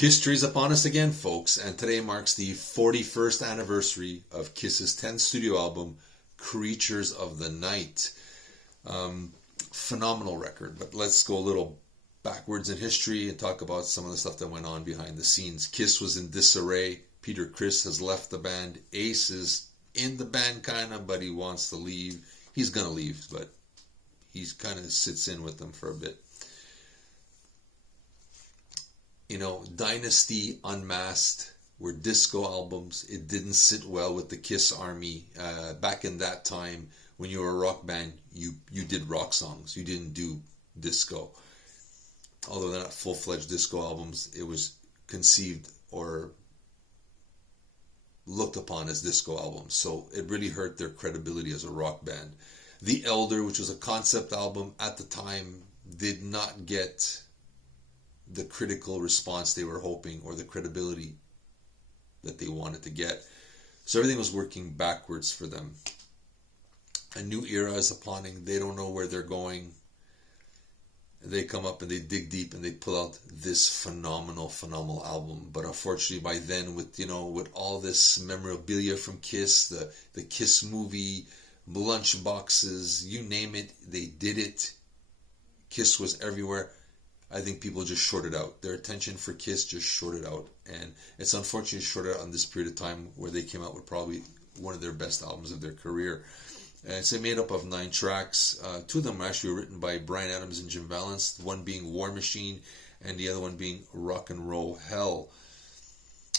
Kisstory's upon us again, folks, and today marks the 41st anniversary of Kiss's 10th studio album, Creatures of the Night. Phenomenal record, but let's go a little backwards in history and talk about some of the stuff that went on behind the scenes. Kiss was in disarray. Peter Criss has left the band. Ace is in the band, kind of, but he wants to leave. He's going to leave, but he's kind of sits in with them for a bit. You know, Dynasty, Unmasked were disco albums. It didn't sit well with the Kiss Army. Back in that time, when you were a rock band, you did rock songs. You didn't do disco. Although they're not full-fledged disco albums, it was conceived or looked upon as disco albums. So it really hurt their credibility as a rock band. The Elder, which was a concept album at the time, did not get the critical response they were hoping or the credibility that they wanted to get. So everything was working backwards for them. A new era is upon. They don't know where they're going. They come up and they dig deep and they pull out this phenomenal album. But unfortunately, by then, with all this memorabilia from Kiss, the Kiss movie, lunch boxes, you name it, they did it. Kiss was everywhere. I think people just shorted out. Their attention for Kiss just shorted out. And it's unfortunately shorted out on this period of time where they came out with probably one of their best albums of their career. And it's made up of 9 tracks. 2 of them are actually written by Bryan Adams and Jim Vallance. One being War Machine and the other one being Rock and Roll Hell.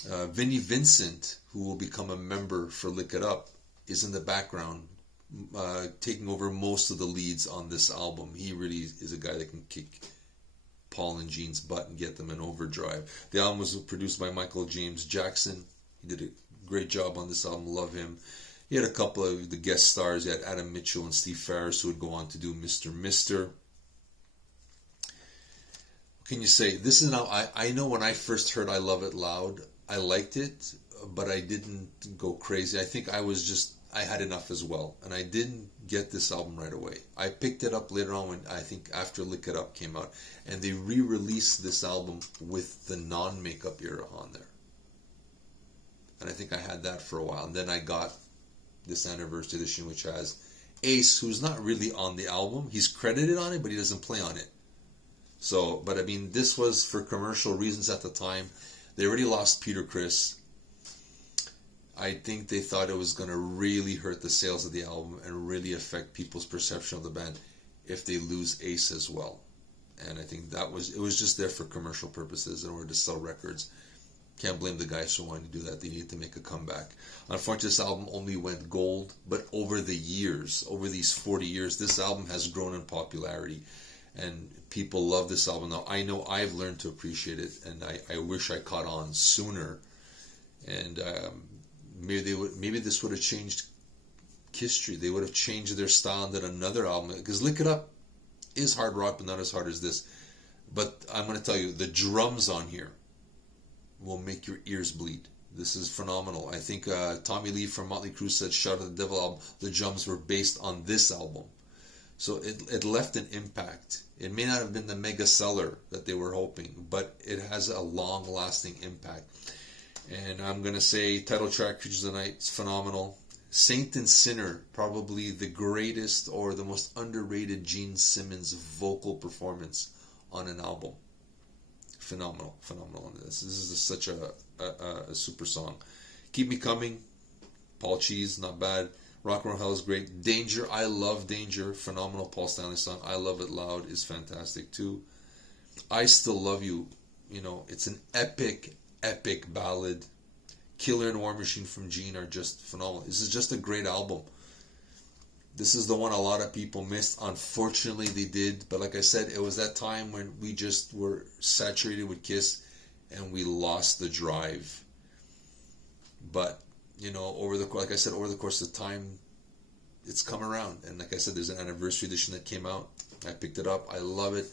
Vinnie Vincent, who will become a member for Lick It Up, is in the background taking over most of the leads on this album. He really is a guy that can kick Paul and Gene's butt and get them in overdrive. The album was produced by Michael James Jackson. He did a great job on this album. Love him. He had a couple of the guest stars. He had Adam Mitchell and Steve Ferris, who would go on to do Mr. Mister. What can you say? This is now, I know when I first heard I Love It Loud, I liked it, but I didn't go crazy. I think I had enough as well, and I didn't get this album right away. I picked it up later on when I think after Lick It Up came out, and they re-released this album with the non-makeup era on there. And I think I had that for a while, and then I got this anniversary edition, which has Ace, who's not really on the album. He's credited on it, but he doesn't play on it. So, but I mean, this was for commercial reasons at the time. They already lost Peter Criss. I think they thought it was going to really hurt the sales of the album and really affect people's perception of the band if they lose Ace as well. And I think it was just there for commercial purposes in order to sell records. Can't blame the guys for wanting to do that. They needed to make a comeback. Unfortunately, this album only went gold, but over the years, over these 40 years, this album has grown in popularity. And people love this album now. I know I've learned to appreciate it, and I wish I caught on sooner. And maybe this would have changed Kisstory. They would have changed their style and did another album. Because Lick It Up is hard rock, but not as hard as this. But I'm going to tell you, the drums on here will make your ears bleed. This is phenomenal. I think Tommy Lee from Motley Crue said Shout at the Devil album, the drums were based on this album. So it left an impact. It may not have been the mega seller that they were hoping, but it has a long-lasting impact. And I'm going to say title track, Creatures of the Night, is phenomenal. Saint and Sinner, probably the greatest or the most underrated Gene Simmons vocal performance on an album. Phenomenal. This is such a super song. Keep Me Coming, Paul Cheese, not bad. Rock and Roll Hell is great. Danger, I love Danger, phenomenal Paul Stanley song. I Love It Loud is fantastic too. I Still Love You, it's an epic ballad. Killer and War Machine from Gene are just phenomenal. This is just a great album. This is the one a lot of people missed. Unfortunately, they did. But like I said, it was that time when we just were saturated with Kiss and we lost the drive. But, over the course of time, it's come around. And like I said, there's an anniversary edition that came out. I picked it up. I love it.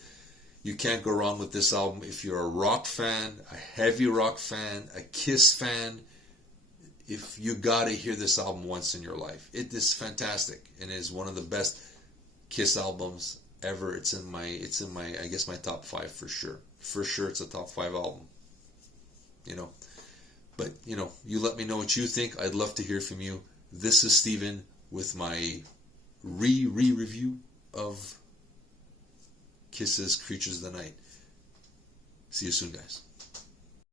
You can't go wrong with this album. If you're a rock fan, a heavy rock fan, a Kiss fan, if you gotta hear this album once in your life. It is fantastic and is one of the best Kiss albums ever. It's in my I guess my top 5 for sure. For sure it's a top 5 album. you know. But, you know, you let me know what you think. I'd love to hear from you. This is Steven with my review of Kiss's Creatures of the Night. See you soon, guys.